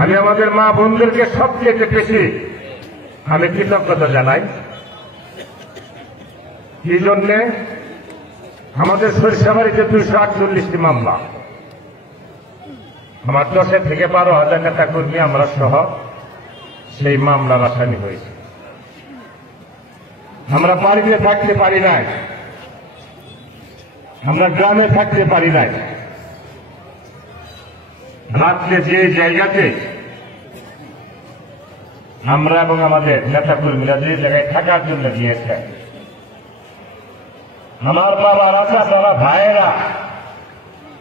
আমি আমাদের মা বোনদেরকে সবচেয়ে বেশি আমি কৃতজ্ঞতা জানাই। কি জন্যে? আমাদের সরিষাবাড়িতে 248টি মামলা, আমার 10 থেকে 12,000 নেতা কর্মী আমরা সহ সেই মামলার আসামি হয়েছে। আমরা বাড়িতে থাকতে পারি নাই, আমরা গ্রামে থাকতে পারি নাই। রাত্রে যে জায়গাতে আমরা এবং আমাদের নেতা কর্মীরা যে জায়গায় থাকার জন্য গিয়েছে, আমার বাবারা চাচারা ভাইয়েরা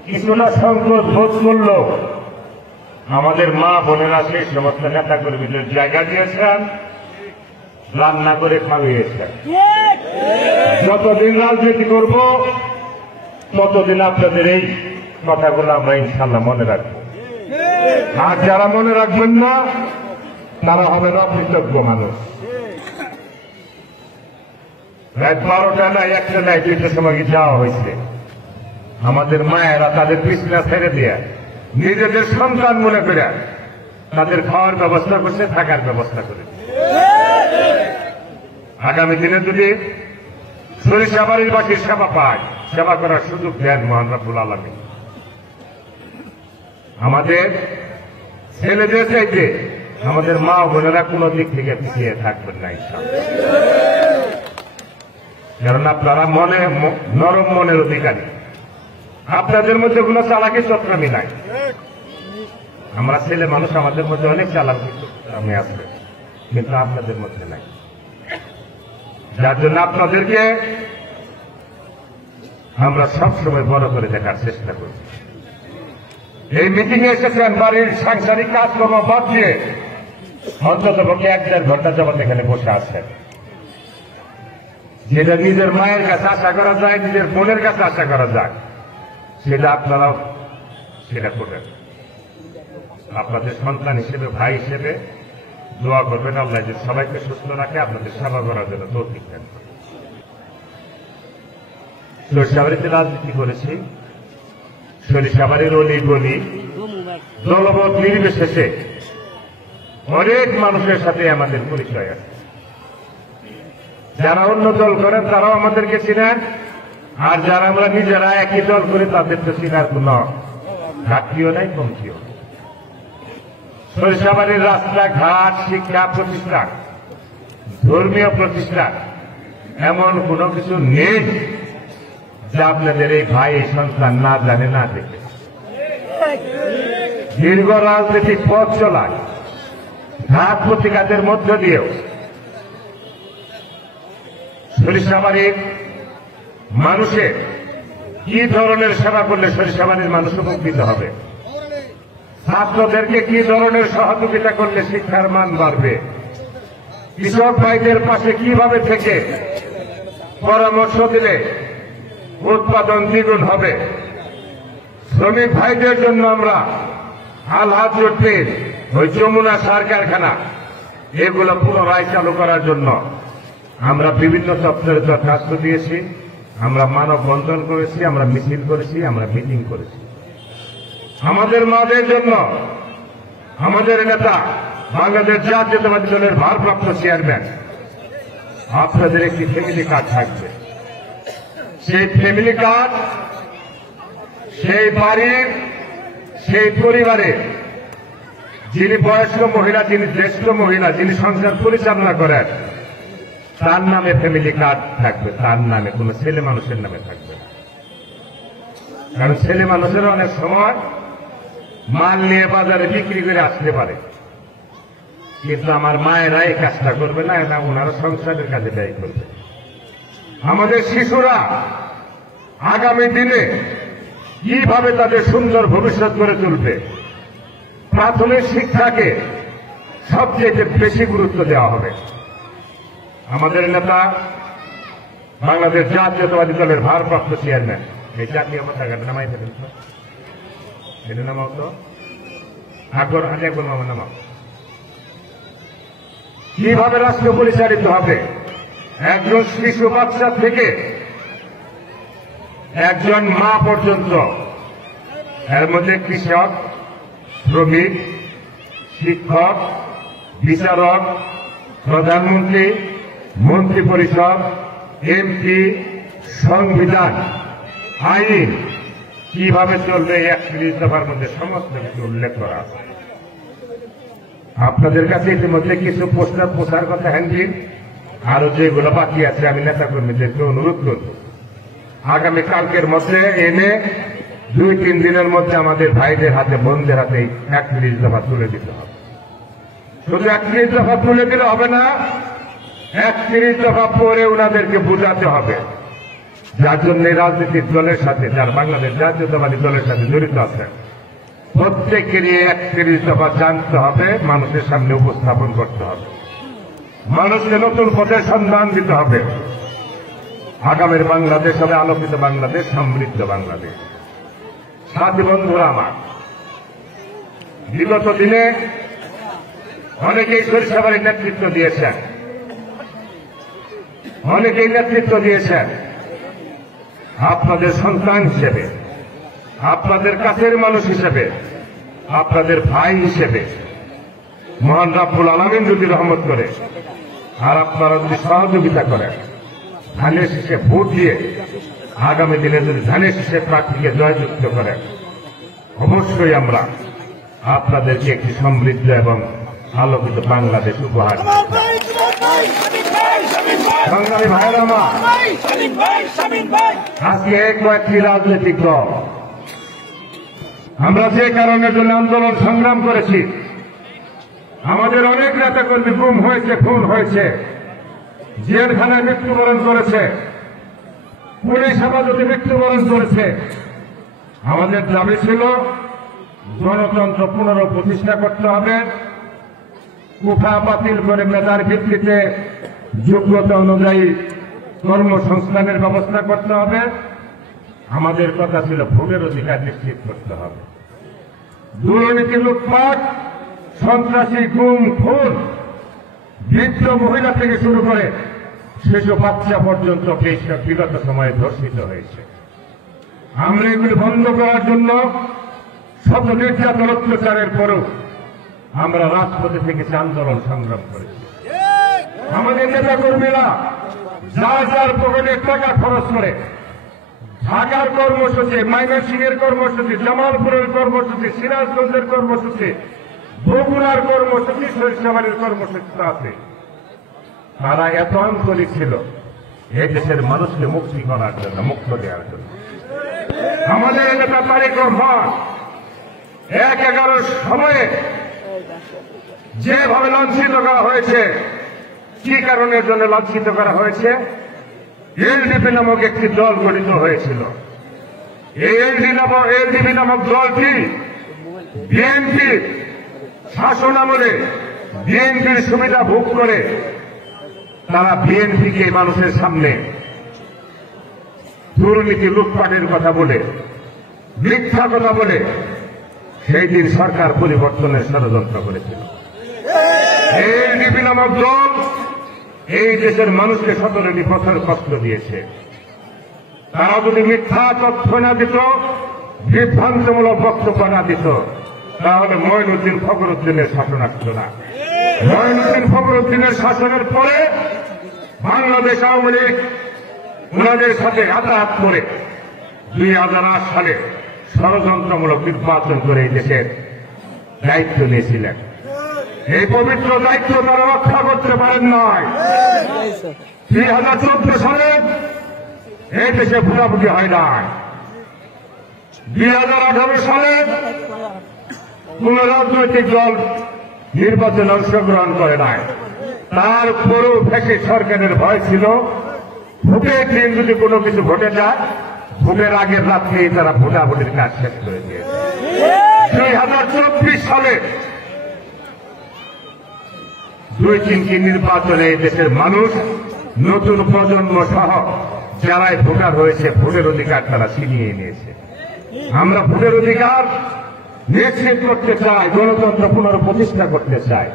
কিছু না সংকোচ বোধ করল, আমাদের মা বোনেরা সেই সমস্ত নেতা কর্মীদের জায়গা দিয়েছেন, রান্না করে খাওয়িয়েছেন। যতদিন রাজনীতি করব ততদিন আপনাদের এই কথাগুলো আমরা ইনশাল্লাহ মনে রাখবো। আর যারা মনে রাখবেন না তারা হবেন অকৃতজ্ঞ মানুষ। রাত 12টা নাই, 1টা নাই, 2টার সময় যাওয়া হয়েছে। আমাদের মায়েরা তাদের বিছনা ছেড়ে দিয়ে নিজেদের সন্তান মনে করে তাদের খাওয়ার ব্যবস্থা করছে, থাকার ব্যবস্থা করে। আগামী দিনে যদি সরিষাবাড়ির বাসীর সেবা পায়, সেবা করার সুযোগ দেন মহান রব্বুল আলামিন। আমাদের ছেলেদের চাইতে আমাদের মা বোনেরা কোন দিক থেকে পিছিয়ে থাকবেন না ইনশাআল্লাহ। কারণ আপনারা নরম মনের অধিকারী, আপনাদের মধ্যে কোনো চালাকি চক্রামি নাই। আমরা ছেলে মানুষ, আমাদের মধ্যে অনেক চালাকি চক্রামি আছে, কিন্তু আপনাদের মধ্যে নাই। যার জন্য আপনাদেরকে আমরা সবসময় বড় করে দেখার চেষ্টা করি। এই মিটিংয়ে এসেছেন বাড়ির সাংসারিক কাজকর্ম বাদ দিয়ে, অন্তত পক্ষে 1-1.5 ঘন্টা যাবত এখানে বসে আছেন। যেটা নিজের মায়ের কাছে আশা করা যায়, নিজের বোনের কাছে আশা করা যায়, সেটা আপনারাও সেটা করবেন। আপনাদের সন্তান হিসেবে, ভাই হিসেবে দোয়া করবেন আল্লাহ যে সবাইকে সুস্থ রাখে, আপনাদের সেবা করার জন্য তৌফিক দেন। সরিষাবাড়িতে রাজনীতি করেছি, সরিষাবাড়ির অলি গলি দলমত নির্বিশেষে অনেক মানুষের সাথে আমাদের পরিচয় আছে। যারা অন্য দল করেন তারাও আমাদেরকে চিনেন, আর যারা আমরা নিজেরা একই দল করি তাদের তো চিনার কোন ঘাটতিও নাই, কমতিও। সরিষাবাড়ির রাস্তাঘাট, শিক্ষা প্রতিষ্ঠান, ধর্মীয় প্রতিষ্ঠান এমন কোনো কিছু নেই যা আপনাদের এই ভাই সন্তান না জানে, না দেখে। দীর্ঘ রাজনৈতিক পথ চলায়, ঘাত প্রতিঘাতের মধ্য দিয়েও সরিষাবাড়ির মানুষের কি ধরনের সেবা করলে সরিষাবাড়ির মানুষ উপকৃত হবে, ছাত্রদেরকে কি ধরনের সহযোগিতা করলে শিক্ষার মান বাড়বে, কৃষক ভাইদের পাশে কিভাবে থেকে পরামর্শ দিলে উৎপাদন দ্বিগুণ হবে, শ্রমিক ভাইদের জন্য আমরা আলহাজ রোডের ওই যমুনা সার কারখানা এগুলো পুনরায় চালু করার জন্য আমরা বিভিন্ন দপ্তরে দরখাস্ত দিয়েছি, আমরা মানববন্ধন করেছি, আমরা মিছিল করেছি, আমরা মিটিং করেছি। আমাদের মাদের জন্য আমাদের নেতা বাংলাদেশ জাতীয়তাবাদী দলের ভারপ্রাপ্ত চেয়ারম্যান আপনাদের একটি ফ্যামিলি কার্ড থাকবে। সেই ফ্যামিলি কার্ড সেই বাড়ির, সেই পরিবারের যিনি বয়স্ক মহিলা, যিনি জ্যেষ্ঠ মহিলা, যিনি সংসার পরিচালনা করেন, তার নামে ফ্যামিলি কার্ড থাকবে, তার নামে, কোন ছেলে মানুষের নামে থাকবে না। কারণ ছেলে মানুষের অনেক সময় মাল নিয়ে বাজারে বিক্রি করে আসতে পারে, কিন্তু আমার মায়েরা এই কাজটা করবে না, না ওনারা সংসারের কাজে ব্যয় করবে। আমাদের শিশুরা আগামী দিনে কিভাবে তাদের সুন্দর ভবিষ্যৎ গড়ে তুলবে, প্রাথমিক শিক্ষাকে সবচেয়ে বেশি গুরুত্ব দেওয়া হবে। আমাদের নেতা বাংলাদেশ জাতীয়তাবাদী দলের ভারপ্রাপ্ত চেয়ারম্যান, এই জাতীয় পতাকাটা নামাই দেবেন তো, এটা নামাও তো, আগর আগে একবার নামাও। কিভাবে রাষ্ট্র পরিচালিত হবে, একজন শিশু বাচ্চা থেকে একজন মা পর্যন্ত, এর মধ্যে কৃষক, শ্রমিক, শিক্ষক, বিচারক, প্রধানমন্ত্রী, মন্ত্রিপরিষদ, এমপি, সংবিধান, আইন কিভাবে চলবে 31 দফার মধ্যে সমস্ত কিছু উল্লেখ করা আছে। আপনাদের কাছে ইতিমধ্যে কিছু পোস্টার প্রচার কথা হ্যান্ডিল, আরো যেগুলো বাকি আছে আমি নেতা কর্মীদেরকে অনুরোধ করব আগামী কালকের মধ্যে এনে 2-3 দিনের মধ্যে আমাদের ভাইদের হাতে, বোনদের হাতে 31 দফা তুলে দিতে হবে। শুধু 31 দফা তুলে দিলে হবে না, 31 দফা পরে ওনাদেরকে বোঝাতে হবে, যার জন্য রাজনৈতিক দলের সাথে, যার বাংলাদেশ জাতীয়তাবাদী দলের সাথে জড়িত আছে, প্রত্যেকেরই 31 দফা জানতে হবে, মানুষের সামনে উপস্থাপন করতে হবে, মানুষকে নতুন পথের সন্ধান দিতে হবে। আগামীর বাংলাদেশ হবে আলোকিত বাংলাদেশ, সমৃদ্ধ বাংলাদেশ। সাথী বন্ধুরা আমার, বিগত দিনে অনেকেই সরিষাবাড়ির নেতৃত্ব দিয়েছেন, অনেকেই নেতৃত্ব দিয়েছেন। আপনাদের সন্তান হিসেবে, আপনাদের কাছের মানুষ হিসেবে, আপনাদের ভাই হিসেবে মহান রাব্বুল আলামিন যদি রহমত করে আর আপনারা যদি সহযোগিতা করেন, ধানের শীষে ভোট দিয়ে আগামী দিনে যদি ধানের শীষে প্রার্থীকে জয়যুক্ত করেন, অবশ্যই আমরা আপনাদেরকে একটি সমৃদ্ধ এবং আলোকিত বাংলাদেশ উপহার দেব। সংগ্রামী ভাইয়েরা আমার, আজকে কয়েকটি রাজনৈতিক দল আমরা যে কারণের জন্য আন্দোলন সংগ্রাম করেছি, আমাদের অনেক নেতাকর্মী গুম হয়েছে, খুন হয়েছে, জেলখানায় মৃত্যুবরণ করেছে, পুলিশ হেফাজতে মৃত্যুবরণ করেছে। আমাদের দাবি ছিল গণতন্ত্র পুনঃপ্রতিষ্ঠা করতে হবে, কুঠা বাতিল করে মেধার ভিত্তিতে যোগ্যতা অনুযায়ী কর্মসংস্থানের ব্যবস্থা করতে হবে। আমাদের কথা ছিল ভোটের অধিকার নিশ্চিত করতে হবে। দুর্নীতি, লুটপাট, সন্ত্রাসী, গুম, খুন, বৃদ্ধ মহিলা থেকে শুরু করে শিশু বাচ্চা পর্যন্ত বিগত সময়ে ধর্ষিত হয়েছে। আমরা এগুলি বন্ধ করার জন্য শত নির্যাতন অত্যাচারের পরেও আমরা রাজপথে থেকে আন্দোলন সংগ্রাম করেছি। আমাদের নেতা কর্মীরা যার যার পকেটের টাকা খরচ করে ঢাকার কর্মসূচি, ময়মনসিংহের কর্মসূচি, জামালপুরের কর্মসূচি, সিরাজগঞ্জের কর্মসূচি, বগুড়ার কর্মসূচি, সরিষাবাড়ির কর্মসূচিতে আছে। তারা এত আন্তরিক ছিল এই দেশের মানুষকে মুক্তি করার জন্য, মুক্ত দেওয়ার জন্য। আমাদের নেতা তারেক রহমান 1-11 সময়ে যেভাবে লাঞ্ছিত করা হয়েছে, কি কারণের জন্য লাঞ্ছিত করা হয়েছে? এলডিপি নামক একটি দল গঠিত হয়েছিল। এই এলডিপি নামক দলটি বিএনপি শাসন আমলে বিএনপির সুবিধা ভোগ করে তারা বিএনপিকে মানুষের সামনে দুর্নীতি, লুটপাটের কথা বলে, মিথ্যা কথা বলে সেই দিন সরকার পরিবর্তনের ষড়যন্ত্র করেছিল। এলডিপি নামক দল এই দেশের মানুষকে 17টি বছর কষ্ট দিয়েছে। তারা যদি মিথ্যা তথ্য না দিত, বিভ্রান্তমূলক বক্তব্য না দিত, তাহলে মঈনুদ্দিন ফখরুদ্দিনের শাসন আসত না। মঈনুদ্দিন ফখরুদ্দিনের শাসনের পরে বাংলাদেশ আওয়ামী লীগ ওনাদের সাথে হাতাহাত করে 2008 সালে ষড়যন্ত্রমূলক নির্বাচন করে এই দেশের দায়িত্ব নিয়েছিলেন। এই পবিত্র দায়িত্ব তারা রক্ষা করতে পারেন নাই। 2014 সালে এই দেশে ভোটাভুটি হয় নাই। 2018 সালে কোন রাজনৈতিক দল নির্বাচনে অংশগ্রহণ করে নাই। তারপরেও থেকে সরকারের ভয় ছিল ভোটের দিন যদি কোনো কিছু ঘটে যায়, ভোটের আগের রাত্রেই তারা ভোটাভুটির কাজ শেষ করে দিয়েছে। 2024 সালে 2-3টি নির্বাচনে দেশের মানুষ, নতুন প্রজন্ম সহ যারাই ভোটার হয়েছে, ভোটের অধিকার তারা ছিনিয়ে নিয়েছে। আমরা ভোটের অধিকার নিশ্চিত করতে চাই, গণতন্ত্র পুনঃপ্রতিষ্ঠা করতে চাই।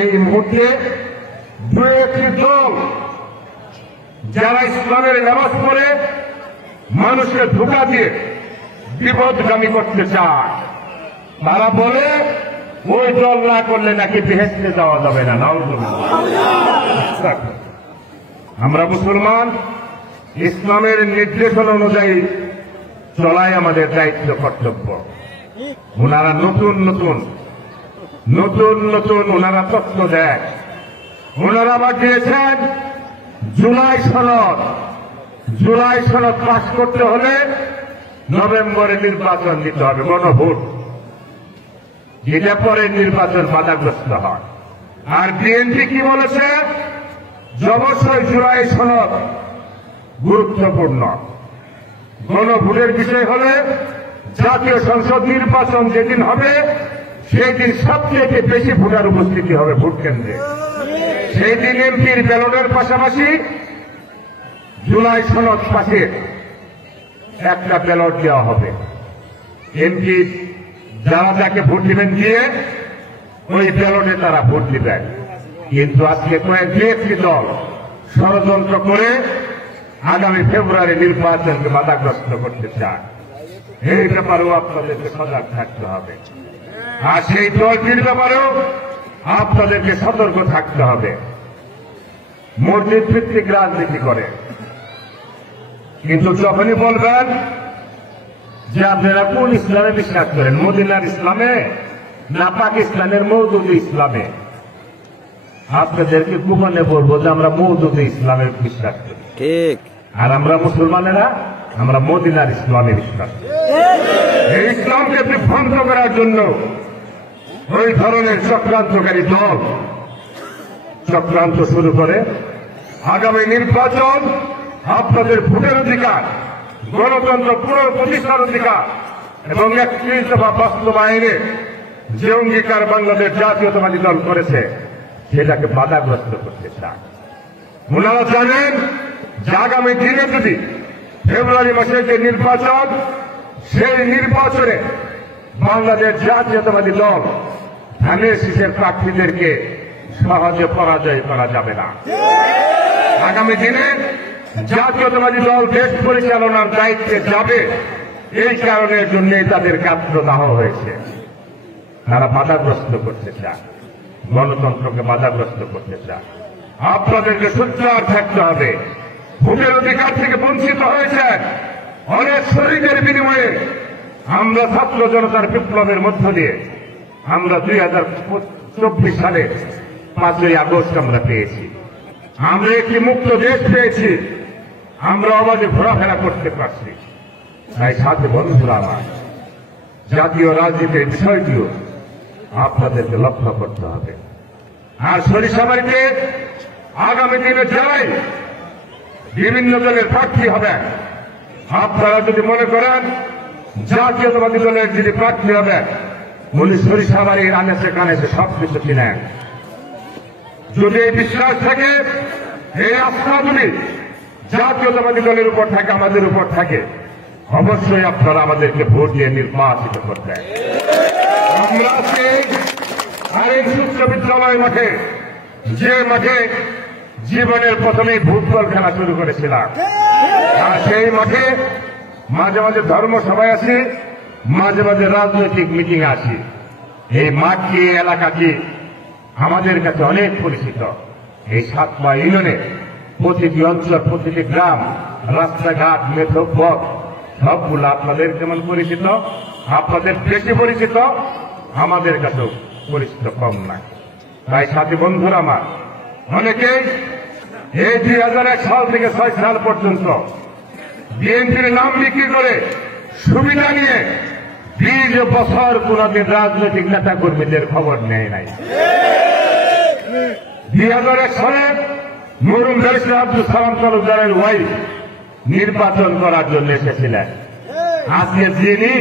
এই মুহূর্তে 2-1টি দল যারা ইসলামের নামাজ পড়ে মানুষকে ধোঁকা দিয়ে বিপদগামী করতে চায়, তারা বলে ওই দল না করলে নাকি বেহেশতে যাওয়া যাবে না। আমরা মুসলমান, ইসলামের নির্দেশনা অনুযায়ী চলাই আমাদের দায়িত্ব কর্তব্য। ওনারা নতুন নতুন ওনারা তথ্য দেয়। ওনারা আবার দিয়েছেন জুলাই সনদ পাস করতে হলে নভেম্বরে নির্বাচন দিতে হবে, গণভোট, যেটা পরে নির্বাচন বাধাগ্রস্ত হয়। আর বিএনপি কি বলেছে? অবশ্যই জুলাই সনদ গুরুত্বপূর্ণ। গণভোটের বিষয় হলে জাতীয় সংসদ নির্বাচন যেদিন হবে সেই দিন সবচেয়ে বেশি ভোটার উপস্থিতি হবে ভোট কেন্দ্রে। সেই দিন এমপির ব্যালটের পাশাপাশি জুলাই সনদ পাশের একটা ব্যালট দেওয়া হবে। এমপি যারা যাকে ভোট দিবেন দিয়ে ওই ব্যালটে তারা ভোট দিবেন। কিন্তু আজকে কয়েকটি দল ষড়যন্ত্র করে আগামী ফেব্রুয়ারি নির্বাচনকে বাধাগ্রস্ত করতে চায়। এই ব্যাপারেও আপনাদেরকে সজাগ থাকতে হবে। আর সেই দলটির ব্যাপারেও আপনাদেরকে সতর্ক থাকতে হবে। মসজিদ ভিত্তিক রাজনীতি করে, কিন্তু যখনই বলবেন যে আপনারা কোন ইসলামে বিশ্বাস করেন, মদিনার ইসলামে না পাকিস্তানের মওদুদি ইসলামে, আপনাদেরকে গোপনে বলবো যে আমরা মওদুদি ইসলামের বিশ্বাস করি। ঠিক। আর আমরা মুসলমানেরা আমরা মদিনার ইসলামে বিশ্বাস করি। এই ইসলামকে বিভ্রান্ত করার জন্য ওই ধরনের চক্রান্তকারী দল চক্রান্ত শুরু করে। আগামী নির্বাচন আপনাদের ভোটের অধিকার, গণতন্ত্র পুনঃপ্রতিষ্ঠার অধিকার এবং 31 দফা বাস্তবায়নে যে অঙ্গীকার বাংলাদেশ জাতীয়তাবাদী দল করেছে সেটাকে বাধাগ্রস্ত করতে চায়। ওনারা জানেন যে আগামী দিনে যদি ফেব্রুয়ারি মাসের যে নির্বাচন, সেই নির্বাচনে বাংলাদেশ জাতীয়তাবাদী দল ধানের শীষের প্রার্থীদেরকে সহজে পরাজয় করা যাবে না। আগামী দিনে জাতীয়তাবাদী দল দেশ পরিচালনার দায়িত্বে যাবে, এই কারণের জন্য তাদের কার্যদাহ হয়েছে। তারা বাধাগ্রস্ত করতে চায়, গণতন্ত্রকে বাধাগ্রস্ত করতে চায়। আপনাদেরকে সোচ্চার থাকতে হবে। ভোটের অধিকার থেকে বঞ্চিত হয়েছেন অনেক শহীদের বিনিময়ে। আমরা ছাত্র জনতার বিপ্লবের মধ্য দিয়ে আমরা 2024 সালে 5ই আগস্ট আমরা পেয়েছি। আমরা একটি মুক্ত দেশ পেয়েছি। আমরা অবাধে ঘোরাফেরা করতে পারছি। তাই সাথে বন্ধুরা আমার, জাতীয় রাজনীতির বিষয়টিও আপনাদেরকে লক্ষ্য করতে হবে। আর সরিষাবাড়িতে আগামী দিনে যাই বিভিন্ন দলের প্রার্থী হবেন। আপনারা যদি মনে করেন জাতীয়তাবাদী দলের যিনি প্রার্থী হবেন উনি সরিষাবাড়ির আনেছে কানেছে সবকিছু চিনেন, যদি এই বিশ্বাস থাকে, এই আস্থাগুলি জাতীয়তাবাদী দলের উপর থাকে, আমাদের উপর থাকে, অবশ্যই আপনারা আমাদেরকে ভোট দিয়ে নির্বাচিত করবেন। আমরা আজকে আরেক উচ্চ বিদ্যালয় মাঠে, যে মাঠে জীবনের প্রথমেই ফুটবল খেলা শুরু করেছিলাম, আর সেই মাঠে মাঝে মাঝে ধর্মসভায় আসি, মাঝে মাঝে রাজনৈতিক মিটিং আসি। এই মাঠটি, এলাকাটি আমাদের কাছে অনেক পরিচিত। এই 7 ইউনিয়নে প্রতিটি অঞ্চল, প্রতিটি গ্রাম, রাস্তাঘাট, মেঠো পথ সবগুলো আপনাদের যেমন পরিচিত, আপনাদের বেশি পরিচিত, আমাদের কাছেও পরিচিত কম নাই। তাই সাথী বন্ধুরা আমার, অনেকেই এই 2001 সাল থেকে 6 সাল পর্যন্ত বিএনপির নাম বিক্রি করে সুবিধা নিয়ে 20 বছর কোনদিন রাজনৈতিক নেতা কর্মীদের খবর নেয় নাই। 2001 সালে মরহুম ব্যারিস্টার আব্দুল সালাম তালুকদারের ওয়াইফ নির্বাচন করার জন্য এসেছিলেন। আজকে যিনি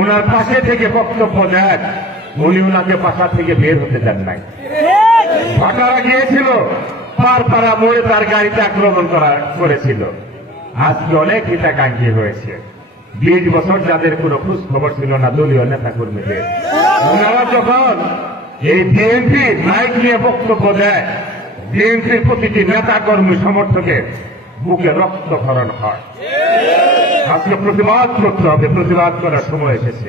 ওনার পাশে থেকে বক্তব্য দেন, উনি ওনাকে বাসা থেকে বের হতে দেন নাই। ভাটারা গিয়েছিল, পারপাড়া মোড়ে তার গাড়িতে আক্রমণ করেছিল। আজকে অনেক হিতাকাঙ্ক্ষী হয়েছে। 20 বছর যাদের কোনো খোঁজ খবর ছিল না দলীয় নেতা কর্মীদের, ওনারা যখন এই বিএনপি মাইক নিয়ে বক্তব্য দেয়, বিএনপির প্রতিটি নেতা কর্মী সমর্থকের বুকে রক্তক্ষরণ হয়। আজকে প্রতিবাদ করতে হবে, প্রতিবাদ করার সময় এসেছে।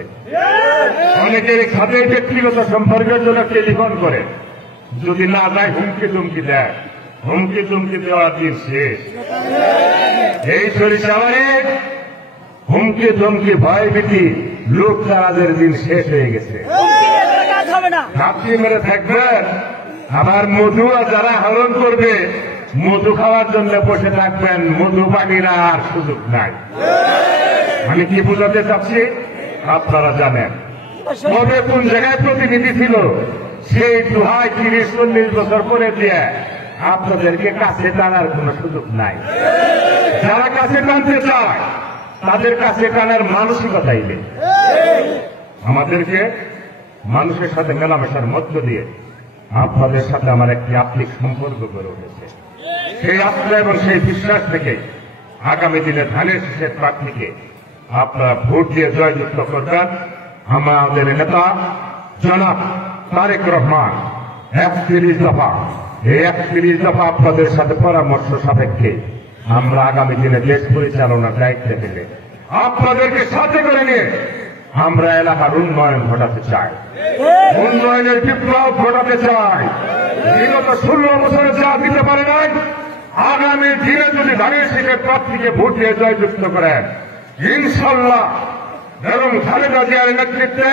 অনেকের খাতে ব্যক্তিগত সম্পর্কের জন্য টেলিফোন করে, যদি না যায় হুমকি তুমকি দেয়, হুমকি তুমকি দেওয়ার দিন শেষ। এই সরিষাবাড়ি হুমকি তুমকি ভয় ভীতি লোক তারাদের দিন শেষ হয়ে গেছে। কাপড়ি মেরে থাকবেন, আবার মধু যারা হরণ করবে মধু খাওয়ার জন্য বসে থাকবেন, মধু পানিরা আর সুযোগ নাই। আমি কি বোঝাতে চাচ্ছি আপনারা জানেন। মধু কোন জায়গায় প্রতিনিধি ছিল, সেই 30-40 বছর পরে দিয়ে আপনাদেরকে কাছে টানার কোন সুযোগ নাই। যারা কাছে টানতে চায় তাদের কাছে টানার মানসিকতাই নেই। আমাদেরকে মানুষের সাথে মেলামেশার মধ্য দিয়ে আপনাদের সাথে আমার একটি আত্মিক সম্পর্ক গড়ে উঠেছে। সেই আত্মা এবং সেই বিশ্বাস থেকে আগামী দিনে ধানের শীষের প্রার্থীকে আপনারা ভোট দিয়ে জয়যুক্ত করবেন। আমাদের নেতা জনাব তারেক রহমান 31 দফা, এই 31 দফা আপনাদের সাথে পরামর্শ সাপেক্ষে আমরা আগামী দিনে দেশ পরিচালনার দায়িত্বে পেলে আপনাদেরকে সাথে করে নিয়ে আমরা এলাকার উন্নয়ন ঘটাতে চাই, উন্নয়নের বিপ্লব ঘটাতে চাই। বিগত 16 বছরে যা দিতে পারে নাই, আগামী দিনে যদি ধানের শীষের প্রার্থীকে ভোট দিয়ে জয়যুক্ত করেন, ইনশাল্লাহ এবং খালেদা জিয়ার নেতৃত্বে,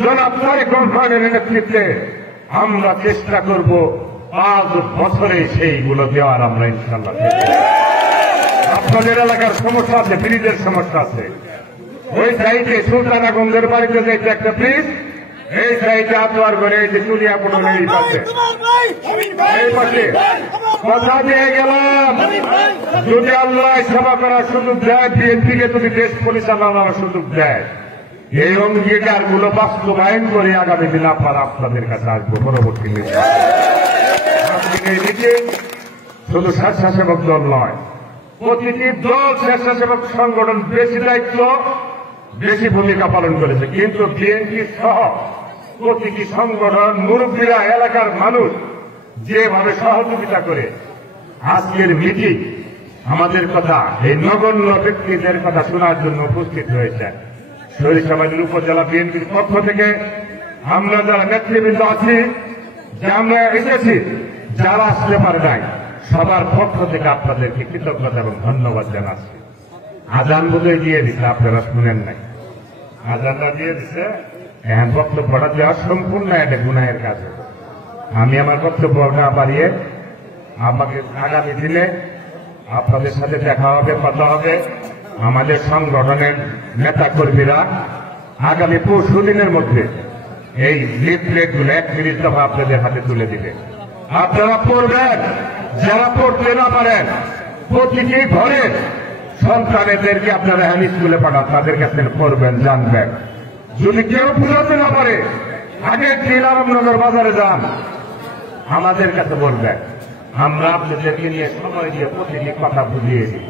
জনাব তারেক রহমানের নেতৃত্বে আমরা চেষ্টা করব 5 বছরে সেইগুলো দেওয়ার। আমরা ইনশাল্লাহ আপনাদের এলাকার সমস্যা আছে, ব্রিজের সমস্যা আছে। ওই সাইডে সুলতানাগঞ্জের বাড়িতে যাইতে একটা ব্রিজ, এই সাইডে আতোয়ার করে এই যে চুলিয়া পটল এই পাশে, এই পাশে কথা দিয়ে গেলাম, যদি আল্লাহ সেবা করার সুযোগ দেয়, বিএনপিকে যদি দেশ পরিচালনার সুযোগ দেয়, এই অঙ্গীকার গুলো বাস্তবায়ন করে আগামী দিন আপনাদের কাছে আসবো। পরবর্তী এই দিকে শুধু স্বেচ্ছাসেবক দল নয়, প্রতিটি দল স্বেচ্ছাসেবক সংগঠন বেশি দায়িত্ব, বেশি ভূমিকা পালন করেছে। কিন্তু বিএনপি সহ প্রতিটি সংগঠন, মুরব্বীরা, এলাকার মানুষ যেভাবে সহযোগিতা করে আজকের মিটিং আমাদের কথা, এই নগণ্য ব্যক্তিদের কথা শোনার জন্য উপস্থিত হয়েছে। সরিষাবাড়ির উপজেলা বিএনপির পক্ষ থেকে আমরা যারা নেতৃবৃন্দ আছি, যে আমরা এসেছি, যারা আসতে পারে নাই, সবার পক্ষ থেকে আপনাদেরকে কৃতজ্ঞতা এবং ধন্যবাদ জানাচ্ছি। আজান বোধহয় দিয়ে দিচ্ছে, আপনারা শুনেন নাই, আজানটা দিয়ে দিচ্ছে। এখন বক্তব্যটা দেওয়া সম্পূর্ণ একটা গুনাহের কাজ। আমি আমার বক্তব্য না বাড়িয়ে আমাকে আগামী দিনে আপনাদের সাথে দেখা হবে, কথা হবে। আমাদের সংগঠনের নেতা কর্মীরা আগামী 20 দিনের মধ্যে এই লিফলেট গুলো 31 দফা আপনাদের হাতে তুলে দিবে। আপনারা পড়বেন, যারা পড়তে না পারেন প্রতিটি ঘরে সন্তানেদেরকে আপনারা হ্যান্ড স্কুলে পাঠান, তাদের কাছে পড়বেন, জানবেন। যদি কেউ বুঝাতে না পারে, আগের দিন আরামনগর বাজারে যান, আমাদের কাছে বলবেন, আমরা আপনাদেরকে নিয়ে সময় দিয়ে প্রতিটি কথা বুঝিয়ে দিই।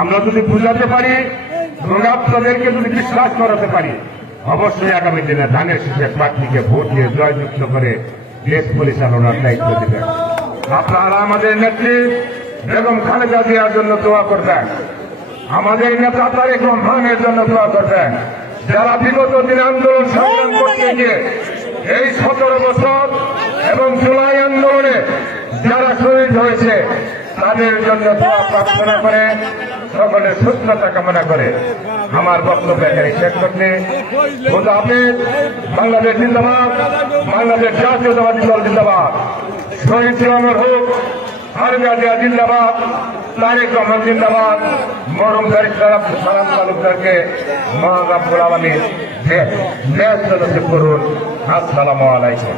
আমরা যদি বুঝাতে পারি এবং আপনাদেরকে যদি বিশ্বাস করাতে পারি, অবশ্যই আগামী দিনে ধানের শীষের প্রার্থীকে ভোট দিয়ে জয়যুক্ত করে দেশ পরিচালনার দায়িত্ব দিবেন। আপনারা আমাদের নেত্রী বেগম খালেদা জিয়ার জন্য দোয়া করবেন, আমাদের নেতা তারেক রহমানের জন্য দোয়া করবেন। যারা বিগত দিন আন্দোলন সংগ্রাম করতে গিয়ে এই 17 বছর এবং জুলাই আন্দোলনে যারা শহীদ হয়েছে, তাদের জন্য দোয়া প্রার্থনা করে, সকলের সুস্থতা কামনা করে আমার বক্তব্য এখানে শেষ করতে, খোদা হাফেজ। বাংলাদেশ জিন্দাবাদ, বাংলাদেশ জাতীয়তাবাদী দল জিন্দাবাদ, শহীদ জিয়াউর হোক, খালেদা জিয়া জিন্দাবাদ, তারেক রহমান জিন্দাবাদ। মরহুম ব্যারিস্টার আব্দুল সালাম তালুকদারকে মহান রব্বুল আলামিন দেশ করুন। আসসালামু আলাইকুম।